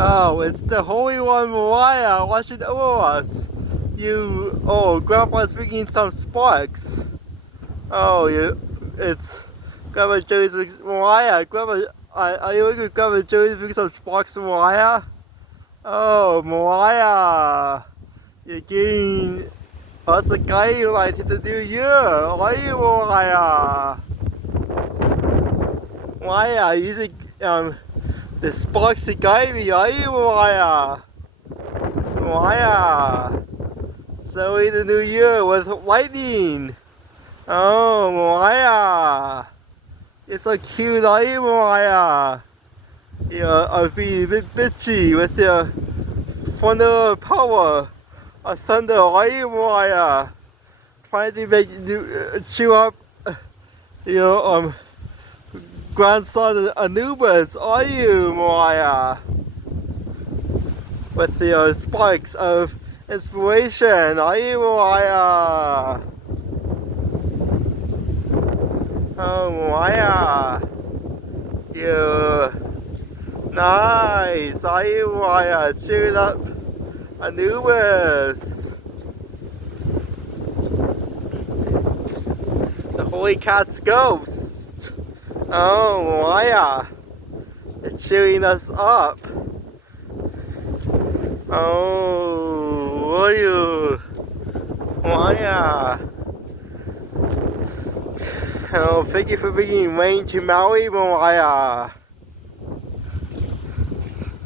Oh, it's the Holy One Mariah watching over us. Grandpa's bringing some sparks. It's Grandma Joey's bringing Mariah. Are you looking at Grandma Joey's bringing some sparks to Mariah? Oh, Mariah, you're getting us a guiding light in the new year. Are you, Mariah? Mariah, using the sparks to guide me. Are you, Mariah? It's Mariah. Celebrate the new year with lightning. Oh, Mariah. You're so cute, are you, Mariah? You're being a bit bitchy with your thunder power. A thunder, are you, Mariah? Trying to make you chew up your grandson Anubis, are you, Mariah? With your sparks of inspiration, are you, Mariah? Oh, Mariah, you're nice, are you, Mariah? Cheering up Anubis. The Holy Cat's ghost. Oh, Mariah, it's cheering us up. Oh, are you, Mariah? Oh, thank you for bringing rain to Maui, Mariah.